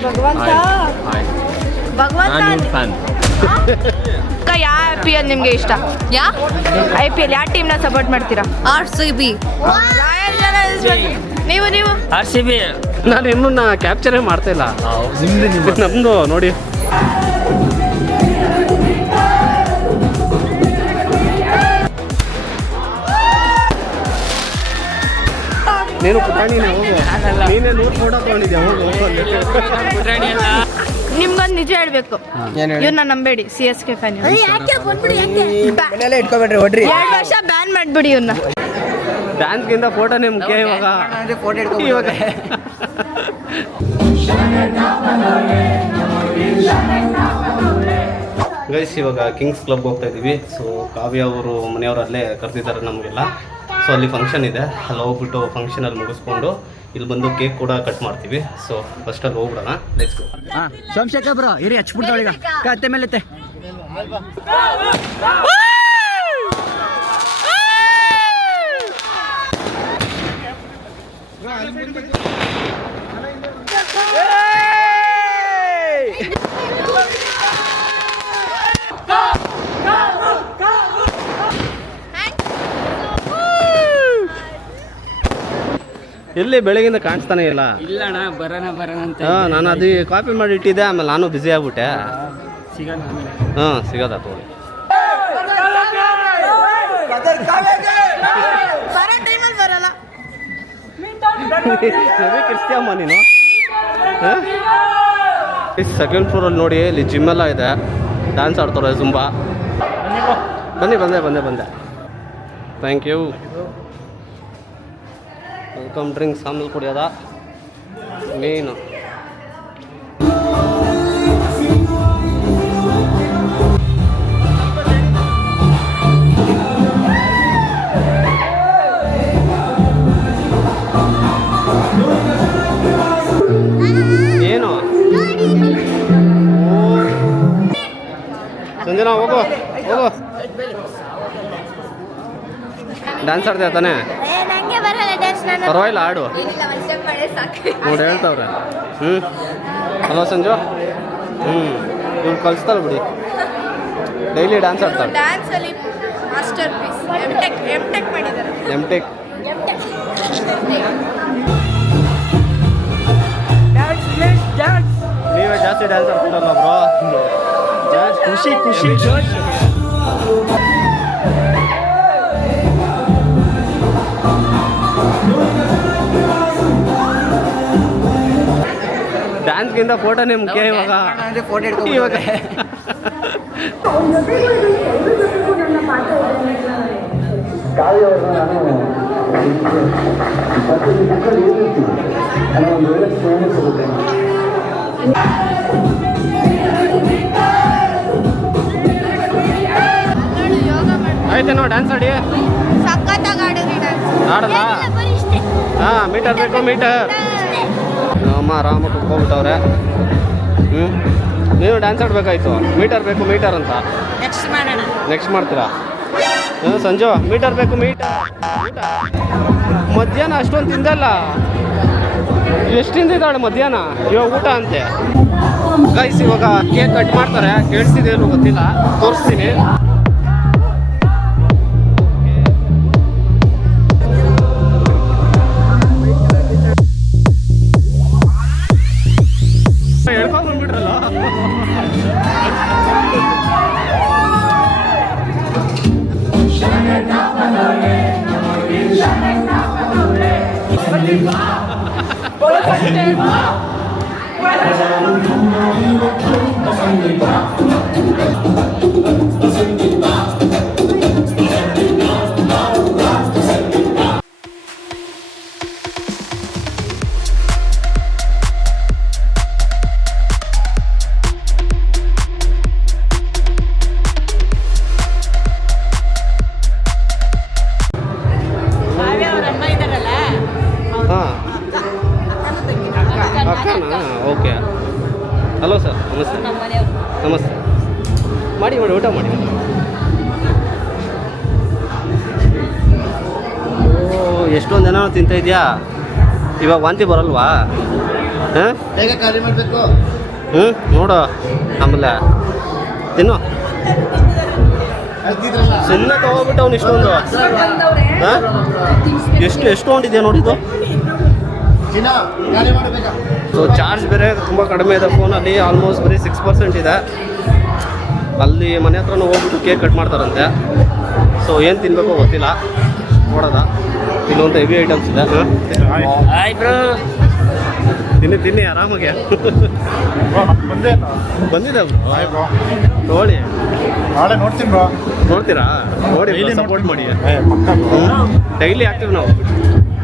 ಭಗವಂತ ಯಾವ IPL ನಿಮ್ಗೆ ಇಷ್ಟ? IPL ಯಾವ ಟೀಮ್ನ ಸಪೋರ್ಟ್ ಮಾಡ್ತೀರಾ? RCB. ನೀವು RCB. ನಾನು ಇನ್ನೂ ಕ್ಯಾಪ್ಚರೇ ಮಾಡ್ತಾ ಇಲ್ಲ. ನಮ್ದು ನೋಡಿ. ನೀನು ಪುಟಾಣಿನೇ ಹೋಗು. ನೀನೇ 100 ಫೋಟೋ ತಗೊಂಡಿದ್ಯಾ ಹೋಗು. ನಿಮ್ಗೊಂದು ನಿಜ ಹೇಳ್ಬೇಕು, ಇವ್ರನ್ನ ನಂಬೇಡಿ. CSK fan. 2 ವರ್ಷ ಬ್ಯಾನ್ ಮಾಡ್ಬಿಡಿ ಇವ್ರನ್ನ. ಡ್ಯಾನ್ಸ್ಗಿಂತ ಫೋಟೋನೇ ಮುಖ್ಯ ಇವಾಗ. ಗೈಸ್ ಇವಾಗ ಕಿಂಗ್ಸ್ ಕ್ಲಬ್ ಹೋಗ್ತಾ ಇದ್ದೀವಿ. ಸೊ ಕಾವ್ಯ ಅವರು ಮನೆಯವರಲ್ಲೇ ಕರೆದಿದ್ದಾರೆ ನಮಗೆಲ್ಲ. ಸೊ ಅಲ್ಲಿ ಫಂಕ್ಷನ್ ಇದೆ, ಅಲ್ಲಿ ಹೋಗ್ಬಿಟ್ಟು ಫಂಕ್ಷನಲ್ಲಿ ಮುಗಿಸ್ಕೊಂಡು ಇಲ್ಲಿ ಬಂದು ಕೇಕ್ ಕೂಡ ಕಟ್ ಮಾಡ್ತೀವಿ. ಸೊ ಫಸ್ಟಲ್ಲಿ ಹೋಗ್ಬಿಡೋಣ. Let's go. ಸೋಮಶೇಖರ್ ಬ್ರೋ ಇರಿ ಹಚ್ಬಿಡ್ತಾವ ಈಗ ಕತ್ತೆ ಮೇಲೆತ್ತೆ. ಎಲ್ಲಿ ಬೆಳಗಿಂದ ಕಾಣಿಸ್ತಾನೆ ಇಲ್ಲ. ಇಲ್ಲಣ್ಣ ಬರೋಣ ಅಂತ. ನಾನು ಅದು ಕಾಪಿ ಮಾಡಿ ಇಟ್ಟಿದ್ದೆ, ಆಮೇಲೆ ನಾನು ಬ್ಯುಸಿ ಆಗ್ಬಿಟ್ಟೆ. ಸಿಗೋದ ತೋಳಿ. ಕ್ರಿಸ್ತಿಯಮ್ಮ ನೀನು. ಸೆಕೆಂಡ್ ಫ್ಲೋರಲ್ಲಿ ನೋಡಿ, ಇಲ್ಲಿ ಜಿಮ್ ಎಲ್ಲ ಇದೆ, ಡ್ಯಾನ್ಸ್ ಆಡ್ತಾರೆ ಜುಂಬಾ. ಬಂದೆ. Thank you. ವೆಲ್ಕಮ್. ಡ್ರಿಂಕ್ಸ್ ಆಮೇಲೆ ಕುಡಿಯೋದ ಮೇನು. ಏನು ಸಂಜನಾ ಹೋಗು. ಡ್ಯಾನ್ಸ್ ಆಡ್ತೀಯ ತಾನೇ? ಪರವಾಗಿಲ್ಲ, ಆಡು. ನೋಡಿ ಹೇಳ್ತಾವ್ರೆ. ಹಲೋ ಸಂಜು. ಇವ್ರು ಕಲಿಸ್ತಾರೆ ಬಿಡಿ, ಡೈಲಿ ಡ್ಯಾನ್ಸ್ ಆಡ್ತಾರೆ. M.Tech. ನೀವೇ ಜಾಸ್ತಿ ಡ್ಯಾನ್ಸ್ ಆಡ್ತಿರಲ್ಲ ಬ್ರೋ. ಖುಷಿ ಡ್ಯಾನ್ಸ್ಗಿಂತ ಫೋಟೋನೇ ಮುಖ್ಯ ಇವಾಗ. ಆಯ್ತೇನೋ ಡ್ಯಾನ್ಸ್ ಆಡಿ. ಆಡಲ್ಲ? ಮೀಟರ್ ಬೇಕು, ಮೀಟರ್. ಅಮ್ಮ ಆರಾಮ ಕುತ್ಕೊಂಡ್ಬಿಟ್ಟವ್ರೆ. ನೀವು ಡ್ಯಾನ್ಸ್ ಆಡಬೇಕಾಯ್ತು. ಮೀಟರ್ ಬೇಕು, ಮೀಟರ್ ಅಂತ. ನೆಕ್ಸ್ಟ್ ಮಾಡ್ತೀರಾ? ಸಂಜು ಮೀಟರ್ ಬೇಕು, ಮೀಟರ್. ಮಧ್ಯಾಹ್ನ ಅಷ್ಟೊಂದು ತಿಂದಲ್ಲ. ಎಷ್ಟು ತಿಂದಿದ್ದಾಳೆ ಮಧ್ಯಾಹ್ನ? ಇವಾಗ ಊಟ ಅಂತೆ. ಗೈಸ್ ಇವಾಗ ಕೇಕ್ ಕಟ್ ಮಾಡ್ತಾರೆ. ಕೇಳಿಸಿದೆ ಗೊತ್ತಿಲ್ಲ, ತೋರಿಸ್ತೀನಿ. ಓಕೆ. ಹಲೋ ಸರ್, ನಮಸ್ತೆ. ನಮಸ್ತೆ. ಮಾಡಿ ಊಟ ಮಾಡಿ. ಎಷ್ಟೊಂದು ಜನ ತಿಂತ ಇದೆಯಾ? ಇವಾಗ ವಾಂತಿ ಬರಲ್ವಾ? ಹಾಂ ಬೇಗ ಖಾಲಿ ಮಾಡಬೇಕು. ಹ್ಞೂ ನೋಡು ಆಮೇಲೆ ತಿನ್ನು ಸುಮ್ಮನೆ ತಗೋಬಿಟ್ಟು ಅವ್ನು ಇಷ್ಟೊಂದು ಹಾಂ ಎಷ್ಟು ತೊಗೊಂಡಿದ್ಯಾ ನೋಡಿದ್ದು. ಸೊ ಚಾರ್ಜ್ ಬೇರೆ ತುಂಬ ಕಡಿಮೆ ಇದೆ ಫೋನಲ್ಲಿ, ಆಲ್ಮೋಸ್ಟ್ ಬರೀ 6% ಇದೆ. ಅಲ್ಲಿ ಮನೆ ಹತ್ರನೂ ಹೋಗ್ಬಿಟ್ಟು ಕೇಕ್ ಕಟ್ ಮಾಡ್ತಾರಂತೆ. ಸೊ ಏನು ತಿನ್ನಬೇಕೋ ಗೊತ್ತಿಲ್ಲ, ನೋಡೋದ. ಇಲ್ಲೊಂದು ಹೆವಿ ಐಟಮ್ಸ್ ಇದೆ. Hi bro. ತಿನ್ನಿ ಆರಾಮಾಗೆ. ಬಂದಿದೆ ಬ್ರೋ, ನೋಡಿ ನಾಳೆ ನೋಡ್ತೀನಿ ಬ್ರೋ. ನೋಡ್ತೀರಾ? ನೋಡಿ ಸಪೋರ್ಟ್ ಮಾಡಿ. ಡೈಲಿ ಹಾಕ್ತೀವಿ ನಾವು.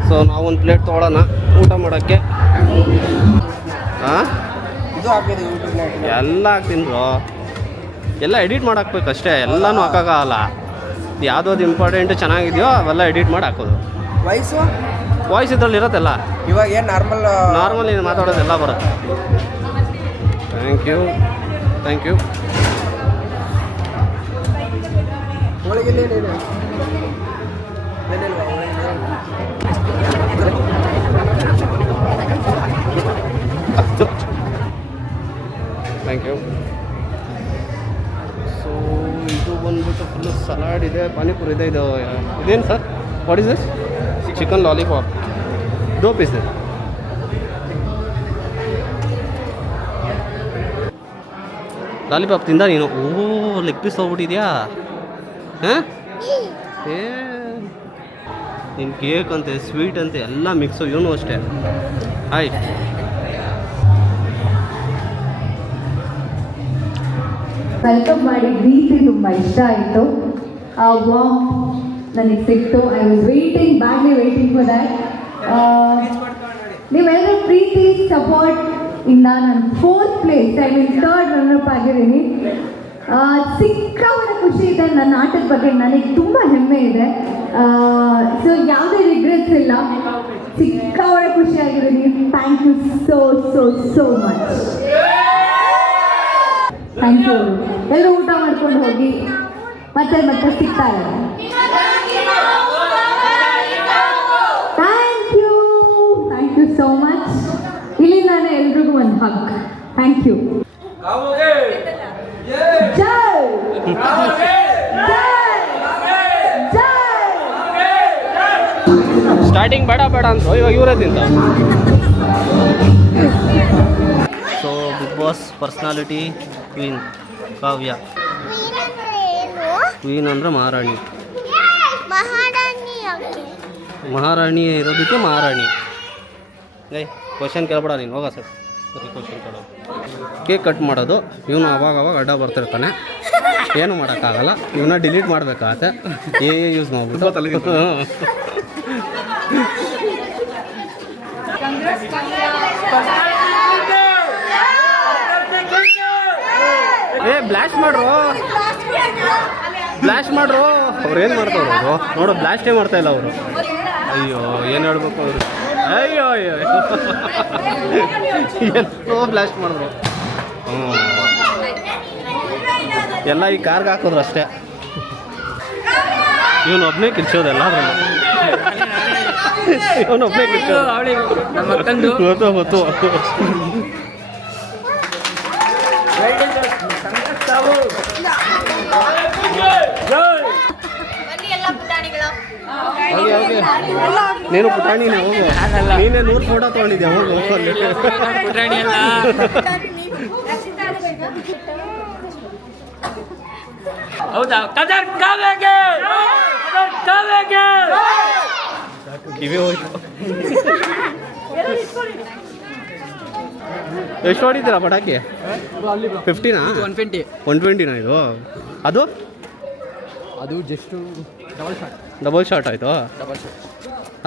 ಸೊ ನಾವು ಒಂದು ಪ್ಲೇಟ್ ತೊಗೊಳ್ಳೋಣ ಊಟ ಮಾಡೋಕ್ಕೆ. ಹಾಂ ಎಲ್ಲ ಹಾಕ್ತೀನಿ ಬ್ರೋ, ಎಲ್ಲ ಎಡಿಟ್ ಮಾಡಿ ಹಾಕ್ಬೇಕು ಅಷ್ಟೇ, ಎಲ್ಲನೂ ಹಾಕೋಕ್ಕಾಗಲ್ಲ. ಯಾವುದೋದು ಇಂಪಾರ್ಟೆಂಟ್ ಚೆನ್ನಾಗಿದೆಯೋ ಅವೆಲ್ಲ ಎಡಿಟ್ ಮಾಡಿ ಹಾಕೋದು. ವಾಯ್ಸ್ ಇದ್ರಲ್ಲಿ ಇರುತ್ತಲ್ಲ, ಇವಾಗ ಏನು ನಾರ್ಮಲ್ ಏನು ಮಾತಾಡೋದೆಲ್ಲ ಬರುತ್ತೆ. Thank you. Thank you. So ಇದು ಬಂದ್ಬಿಟ್ಟು ಫುಲ್ಲು ಸಲಾಡ್ ಇದೆ, ಪಾನಿಪುರಿ ಇದೆ. ಇದೇನು sir? What is this? Chicken lollipop 2 piece ಇದೆ. ಲಾಲಿಪಾಪ್ ತಿಂದ ನೀನು? ಓ ಲೆಗ್ ಪೀಸ್ ಹೋಗ್ಬಿಟ್ಟಿದ್ಯಾ? ಹಾಂ ಏ ನಿನ್ನ ಕೇಕ್ ಅಂತೆ, ಸ್ವೀಟ್ ಅಂತೆ, ಎಲ್ಲ ಮಿಕ್ಸು. ಇವನು ಅಷ್ಟೇ. ಹಾಯ್. ವೆಲ್ಕಮ್ ಮಾಡಿ ರೀತಿ ತುಂಬ ಇಷ್ಟ ಆಯಿತು. ಆ ವಾಮ್ ನನಗೆ ಸಿಕ್ತು. I was waiting, badly waiting for that. ನೀವೆಲ್ಲರೂ ಪ್ರೀತಿ ಸಪೋರ್ಟ್ ಇಂದ ನಾನು 4th place, I mean 3rd runner ಆಗಿದ್ದೀನಿ. ಸಿಕ್ಕಾಪಟ್ಟೆ ಖುಷಿ ಇದೆ ನನ್ನ ಆಟದ ಬಗ್ಗೆ, ನನಗೆ ತುಂಬ ಹೆಮ್ಮೆ ಇದೆ. ಸೊ ಯಾವುದೇ ರಿಗ್ರೆಟ್ಸ್ ಇಲ್ಲ, ಸಿಕ್ಕಾಪಟ್ಟೆ ಖುಷಿಯಾಗಿದ್ದೀನಿ. Thank you so so so much. Thank you. ಎಲ್ಲರೂ ಊಟ ಮಾಡ್ಕೊಂಡು ಹೋಗಿ ಮತ್ತೆ ಸಿಗ್ತಾರೆ. Thank you so much. ಇಲ್ಲಿ ನಾನು ಎಲ್ರಿಗೂ ಒಂದು hug. Thank you. Jai starting ಬೇಡ ಅಂದ್ರು, ಇವಾಗ ಇವರೇ ತಿಂತ. So big boss personality queen Kavya. Queen ಅಂದರೆ ಮಹಾರಾಣಿ. ಮಹಾರಾಣಿ ಇರೋದಕ್ಕೆ ಮಹಾರಾಣಿ. ಕ್ವಶನ್ ಕೇಳ್ಬೇಡ ನೀನು, ಹೋಗ ಸರ್. ಕ್ವಶನ್ ಕೇಳೋದು, ಕೇಕ್ ಕಟ್ ಮಾಡೋದು. ಇವನು ಅವಾಗ ಅಡ್ಡ ಬರ್ತಿರ್ತಾನೆ, ಏನು ಮಾಡೋಕ್ಕಾಗಲ್ಲ. ಇವನ್ನ ಡಿಲೀಟ್ ಮಾಡಬೇಕಾಗತ್ತೆ. ಯೂಸ್ ಮಾಡ್ಬಿಟ್ಟು ಬ್ಲಾಸ್ಟ್ ಮಾಡ್ರು. ಅವ್ರು ಏನು ಮಾಡ್ತಾವ್ರು ಅವರು? ನೋಡು, ಬ್ಲಾಸ್ಟೇ ಮಾಡ್ತಾ ಇಲ್ಲ ಅವರು. ಅಯ್ಯೋ ಏನು ಹೇಳ್ಬೇಕು ಅವರು? ಅಯ್ಯೋ ಎಲ್ಲೋ ಬ್ಲಾಸ್ಟ್ ಮಾಡಿದ್ರು. ಎಲ್ಲ ಈ ಕಾರ್ಗೆ ಹಾಕೋದ್ರು ಅಷ್ಟೇ. ಇವನೊಬ್ಬನೇ ಕಿರ್ಚೋದೆಲ್ಲ ಅದರಲ್ಲಿ. ಇವನೊಬ್ಬನೇ ಕಿರ್ಚೋದು. ಗೊತ್ತು. ನೀನು ಪುಟಾಣಿನೇ, ಹೋಗು. ನೀನೇ 100 ಫೋಟೋ ತೊಗೊಂಡಿದ್ಯಾ? ಹೋಗು. ಪುಟಾಣಿ ಅಲ್ಲ. ಹೌದಾ? ಕಿವಿ ಹೋಯ್ತು. ಎಷ್ಟು ಹೊಡಿತೀರಾ ಪಟಾಕಿ? 50ನಾ? 120ನಾ ಇದು? ಅದು ಜಸ್ಟ್ ಡಬಲ್ ಶಾಟ್ ಆಯಿತು.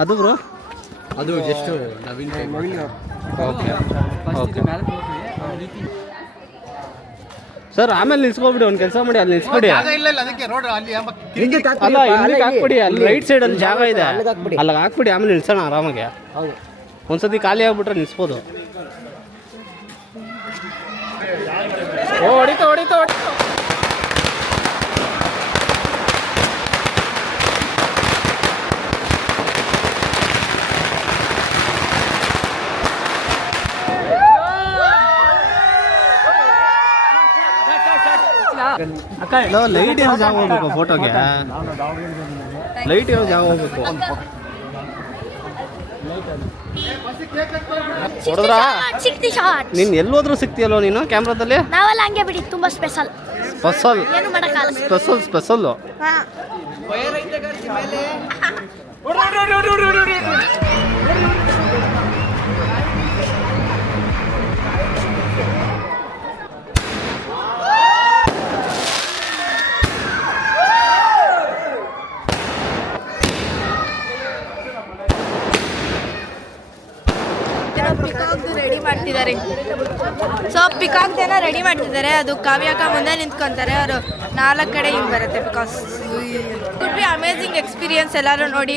ಅದು ಬ್ರೋ ಅದು ಜಸ್ಟ್ ಓಕೆ. ಸರ್ ಆಮೇಲೆ ನಿಲ್ಸ್ಕೊಬಿಡಿ, ಒಂದು ಕೆಲಸ ಮಾಡಿ, ಅಲ್ಲಿ ನಿಲ್ಸ್ಬಿಡಿ. ಅಲ್ಲ ಇಲ್ಲಿಗೆ ಹಾಕ್ಬಿಡಿ, ಅಲ್ಲಿ ರೈಟ್ ಸೈಡಲ್ಲಿ ಜಾಗ ಇದೆ, ಅಲ್ಲಿಗೆ ಹಾಕ್ಬಿಡಿ. ಆಮೇಲೆ ನಿಲ್ಸೋಣ ಆರಾಮಾಗೆ. ಒಂದ್ಸತಿ ಖಾಲಿ ಆಗ್ಬಿಟ್ರೆ ನಿಲ್ಸ್ಬೋದು. ಹೊಡಿತು. ಲೈಟ್ ಇರೋ ಜಾಗ ಹೋಗ್ಬೇಕು ಫೋಟೋಗೆ. ಲೈಟ್ ಇರೋ ಜಾಗ ಹೋಗ್ಬೇಕು. ಹೊಡೆದ್ರಾ? ಸಿಕ್ತಿ ಶಾಟ್. ನೀನು ಎಲ್ಲೋದ್ರೂ ಸಿಗ್ತೀಯಲ್ಲೋ ನೀನು ಕ್ಯಾಮ್ರಾದಲ್ಲಿ. ನಾವೆಲ್ಲ ಹಂಗೆ ಬಿಡಿ, ತುಂಬಾ ಸ್ಪೆಷಲ್. ಸ್ಪೆಷಲ್ ಏನು ಮಾಡಕ್ಕಾಗಲ್ಲ. ಸ್ಪೆಷಲ್ಲು. ಹಾ. ರೆಡಿ ಮಾಡ್ತಿದ್ದಾರೆ. ಸೊ ಪಿಕಾಕ್ದೇನ ರೆಡಿ ಮಾಡ್ತಿದ್ದಾರೆ. ಅದು ಕಾವ್ಯಕ ಮುಂದೆ ನಿಂತ್ಕೊಂತಾರೆ. ಅವರು 4 ಕಡೆ ಹಿಂಗೆ ಬರುತ್ತೆ. Because could be amazing experience. ಎಲ್ಲರೂ ನೋಡಿ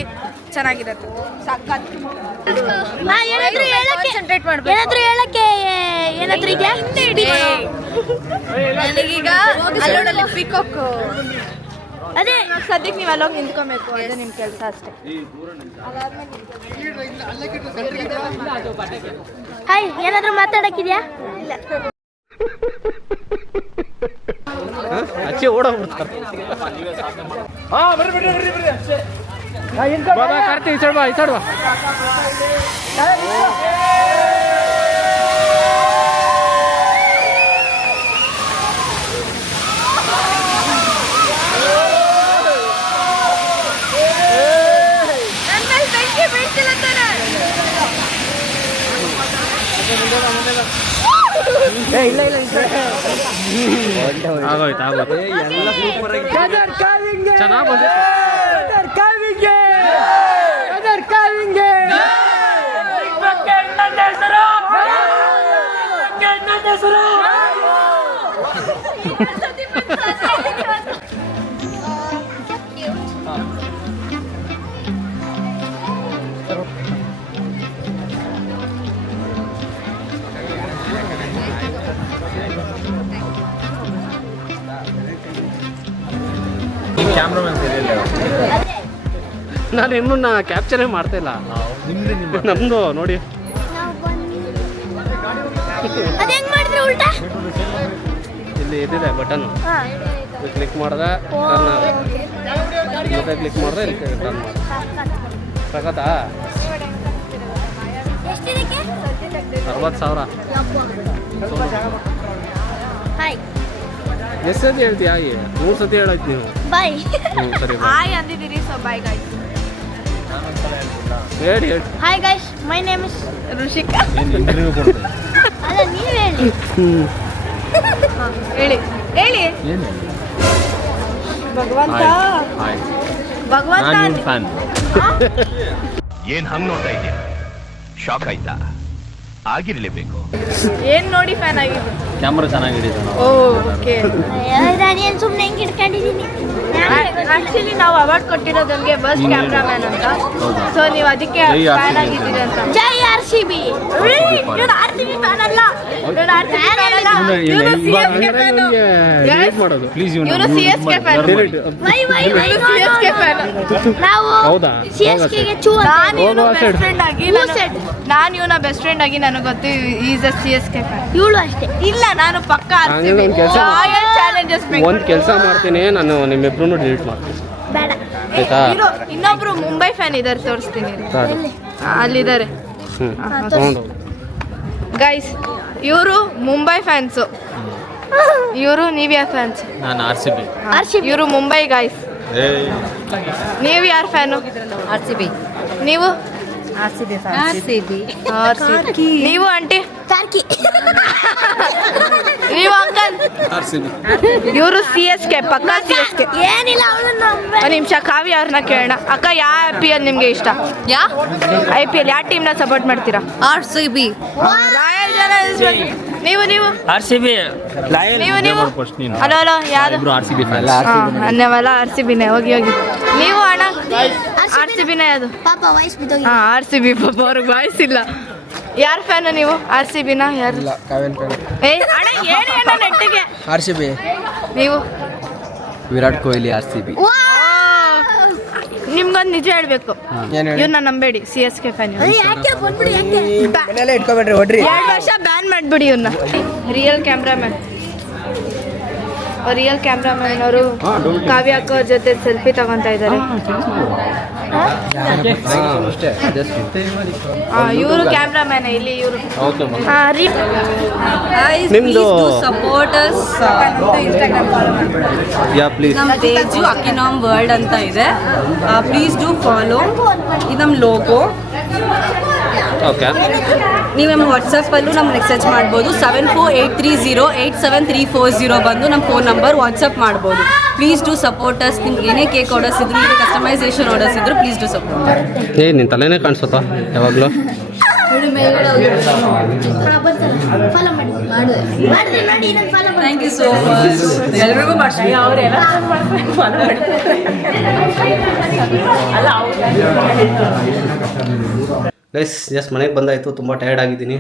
ಚೆನ್ನಾಗಿರುತ್ತೆ. ಸಖತ್. ಏನಾದ್ರೂ ಇದೆಯಾ? ನನಗೀಗ ಅಲ್ಲೋಡಲ್ಲಿ ಪಿಕಾಕ್ ಅದೇ ಸದ್ಯಕ್ಕೆ ನೀವು ಅಲ್ಲೋಗಿ ನಿಂತ್ಕೊಬೇಕು. ಅದೇ ನಿಮ್ಮ ಕೆಲಸ ಅಷ್ಟೇ. ಹಾಯ್, ಏನಾದ್ರೂ ಮಾತಾಡಕ್ಕಿದ್ಯಾ? ಇಲ್ಲ. ಅಚ್ಚಿ ಓಡೋಗ್ಬಿಡ್ತಾರೆ. ಕಾರ್ತಿ ಈ ಬಾ. ಆಗೋಯ್ತು ಎಲ್ಲ ಸೂಪರ್ ಆಗಿ ಚೆನ್ನಾಗಿ ಬಂದಿದೆ. ನಾನು ಇನ್ನೂ ಕ್ಯಾಪ್ಚರೇ ಮಾಡ್ತಾ ಇಲ್ಲ. ನಮ್ದು ನೋಡಿ. ಅದ್ ಹೆಂಗ್ ಮಾಡಿದ್ರೆ ಉಲ್ಟಾ? ಇಲ್ಲಿ ಇದಿದೆ ಬಟನ್. ಕ್ಲಿಕ್ ಮಾಡಿದ್ರೆ ಮತ್ತೆ ಕ್ಲಿಕ್ ಮಾಡಿದ್ರೆ ಇಲ್ಲಿ ಟರ್ನ್ ಮಾಡಿ. ಸಾಕತ್ತಾ? 60,000. ಹಾಯ್. ಎಷ್ಟು ಸತಿ ಹೇಳ್ತೀಯ? 3 ಸತಿ ಹೇಳಾಯ್ತು ನೀವು. ಬಾಯ್. ಸರಿ ಹಾಯ್ ಅಂದಿದ್ದೀರಿ. So bye guys. ಹೇಳಿ. Hi guys, my name is Rishika. ಅಲ್ಲ, ನೀವು ಹೇಳಿ. ಹೇಳಿ. ಭಗವಂತ ಏನ್ ಹಂಗ್ ನೋಡ್ತಾ ಇದ್ದೀಯ? ಶಾಕ್ ಆಯ್ತಾ? ಆಗಿರ್ಲೇಬೇಕು. ಏನ್ ನೋಡಿ ಫ್ಯಾನ್ ಆಗಿದ್ದು? ಕ್ಯಾಮ್ರಾ ಚೆನ್ನಾಗಿದೆ. ಓಕೆ. ನಾನು ಸುಮ್ಮನೆ ಹೆಂಗೆ ಇಟ್ಕೊಂಡಿದ್ದೀನಿ. ಆಕ್ಚುಲಿ ನಾವು ಅವಾರ್ಡ್ ಕೊಟ್ಟಿರೋದಂಗೆ ಬೆಸ್ಟ್ ಕ್ಯಾಮ್ರಾಮ್ಯಾನ್ ಅಂತ. ಸೊ ನೀವು ಅದಕ್ಕೆ ಫ್ಯಾನ್ ಆಗಿದ್ದೀರಿ ಅಂತ. ಜೈ RCB. ಇವನು RCB ಫ್ಯಾನ್ ಅಲ್ಲ. ಇವನು CSK ಫ್ಯಾನ್. ನಾವು CSK ಗೆ ಚೂ ನಾನು ಇವನ ಬೆಸ್ಟ್ ಫ್ರೆಂಡ್ ಆಗಿ ನನಗೆ ಗೊತ್ತು ಈಸ್ ಅ CSK ಫ್ಯಾನ್. ಇವಳು ಅಷ್ಟೇ. ಇಲ್ಲ, ನಾನು ಪಕ್ಕ ಚಾಲೆಂಜಸ್. ಒಂದು ಕೆಲಸ ಮಾಡ್ತೀನಿ, ನಾನು ನಿಮ್ಮಿಬ್ರು ಡಿಲೀಟ್ ಮಾಡ್ತೀನಿ. ಬೇಡ. ಆಯ್ತಾ? ಇನ್ನೊಬ್ರು ಮುಂಬೈ ಫ್ಯಾನ್ ಇದಾರೆ, ತೋರಿಸ್ತೀನಿ. ಅಲ್ಲಿದ್ದಾರೆ ಗೈಸ್. ಇವರು ಮುಂಬೈ ಫ್ಯಾನ್ಸು. ಇವರು ನೀವು ಯಾರು ಫ್ಯಾನ್ಸ್? ನಾನು RCB. ಇವರು ಮುಂಬೈ ಗೈಸ್. ನೀವು ಯಾರು ಫ್ಯಾನು? RCB. ನೀವು? RCB. ನೀವು ಆಂಟಿ? ಕಾರ್ಕಿ. ನೀವು ಅಂಕಲ್? ಇವರು CSK, ಪಕ್ಕ CSK. ಏನಿಲ್ಲ, ಅವಳನ್ನ ಒಂದು ನಿಮಿಷ ಕಾವ್ಯ ಅವ್ರನ್ನ ಕೇಳೋಣ. ಅಕ್ಕ, ಯಾವ IPL ನಿಮ್ಗೆ ಇಷ್ಟ? IPL ಯಾವ ಟೀಮ್ನ ಸಪೋರ್ಟ್ ಮಾಡ್ತೀರಾ? RCB. Royal Challengers. ನೀವು RCB. ನೀವು ಹಲೋ ಯಾವುದು? ನಾವೆಲ್ಲ RCBನೇ. ಹೋಗಿ ನೀವು ಅಣ್ಣ? RCBನೇ ಅದು. ಪಾಪ ವಯಸ್ಸು ಬಿದ್ದೋಗಿ. RCB. ಪಾಪ ಅವ್ರಿಗೆ ವಯಸ್ಸಿಲ್ಲ. ಯಾರು ಫ್ಯಾನು ನೀವು? RCBನ? ಯಾರು? ಅಣ್ಣ ಹೇಳಿ ಅಣ್ಣ ನೆಟ್ಟಿಗೆ. RCB. ನೀವು? ವಿರಾಟ್ ಕೊಹ್ಲಿ RCB. ನಿಮ್ಗೊಂದು ನಿಜ ಹೇಳ್ಬೇಕು, ಇವ್ರನ್ನ ನಂಬೇಡಿ, CSK ಫ್ಯಾನ್. ಯಾಕೆ ಬಂದ್ಬಿಡಿ, ಯಾಕೆ ಮನೆಯಲ್ಲೇ ಇಟ್ಕೊಬೇಡ್ರಿ, ಹೊಡ್ರಿ. 2 ವರ್ಷ ಬ್ಯಾನ್ ಮಾಡ್ಬಿಡಿ ಇವ್ರನ್ನ. Real cameraman. ರಿಯಲ್ ಕ್ಯಾಮ್ರಾಮನ್ ಅವರು ಕಾವ್ಯ ಅಕ್ಕ ಅವ್ರ ಜೊತೆ ಸೆಲ್ಫಿ ತಗೊತಾ ಇದ್ದಾರೆ. ಅಷ್ಟೇ ಜಸ್ಟ್ ಇವರು ಕ್ಯಾಮ್ರಾಮ್ಯಾನ್ ಇಲ್ಲಿ ಇವರು. ನಿಮ್ಮದು ಸಪೋರ್ಟರ್ಸ್ ಇನ್ಸ್ಟಾಗ್ರಾಮ್ ಫಾಲೋ ಮಾಡ್ಬಿಡಿ. ಯಾ ಪ್ಲೀಸ್. ನಮ್ಮ ಪೇಜು ಅಕಿನಾಮ್ ವರ್ಲ್ಡ್ ಅಂತ ಇದೆ. Please do follow. ಇದು ನಮ್ಮ ಲೋಗೋ. ಓಕೆ. ನೀವು ನಮ್ಮ ವಾಟ್ಸಪ್ಪಲ್ಲೂ ನಮ್ಗೆ ಮೆಸೇಜ್ ಮಾಡ್ಬೋದು. 7483087340 ಬಂದು ನಮ್ಮ ಫೋನ್ ನಂಬರ್ ವಾಟ್ಸಪ್ ಮಾಡ್ಬೋದು. Please do supporters. ನಿಮ್ಗೆ ಏನೇ ಕೇಕ್ ಆರ್ಡರ್ಸ್ ಇದ್ರು, ಈಗ ಕಸ್ಟಮೈಸೇಷನ್ ಆರ್ಡರ್ಸ್ ಇದ್ರು, ಪ್ಲೀಸ್ ಡೂ ಸಪೋರ್ಟ್. ನಿನ್ನ ತಲೆನೇ ಕಾಣಿಸುತ್ತಾ ಯಾವಾಗಲೂ? Thank you so much. ಎಲ್ರಿಗೂ ಮಾಡ್ತೀವಿ. ಅವರೆಲ್ಲ ಗೈಸ್ ಜಸ್ಟ್ ಮನೆಗೆ ಬಂದಾಯಿತು, ತುಂಬ ಟಯರ್ಡ್ ಆಗಿದ್ದೀನಿ.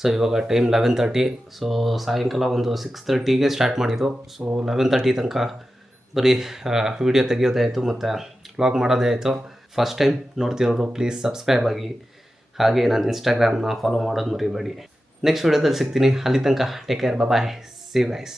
ಸೊ ಇವಾಗ ಟೈಮ್ 11:30. ಸೊ ಸಾಯಂಕಾಲ ಒಂದು 6:30ಗೆ ಸ್ಟಾರ್ಟ್ ಮಾಡಿದ್ದು. ಸೊ 11:30 ತನಕ ಬರೀ ವಿಡಿಯೋ ತೆಗಿಯೋದೇ ಆಯಿತು ಮತ್ತು ವ್ಲಾಗ್ ಮಾಡೋದೇ ಆಯಿತು. ಫಸ್ಟ್ ಟೈಮ್ ನೋಡ್ತಿರೋರು ಪ್ಲೀಸ್ ಸಬ್ಸ್ಕ್ರೈಬ್ ಆಗಿ, ಹಾಗೆ ನಾನು ಇನ್ಸ್ಟಾಗ್ರಾಮ್ನ ಫಾಲೋ ಮಾಡೋದು ಮರಿಬೇಡಿ. ನೆಕ್ಸ್ಟ್ ವಿಡಿಯೋದಲ್ಲಿ ಸಿಗ್ತೀನಿ. ಅಲ್ಲಿ ತನಕ take care, bye, see you guys.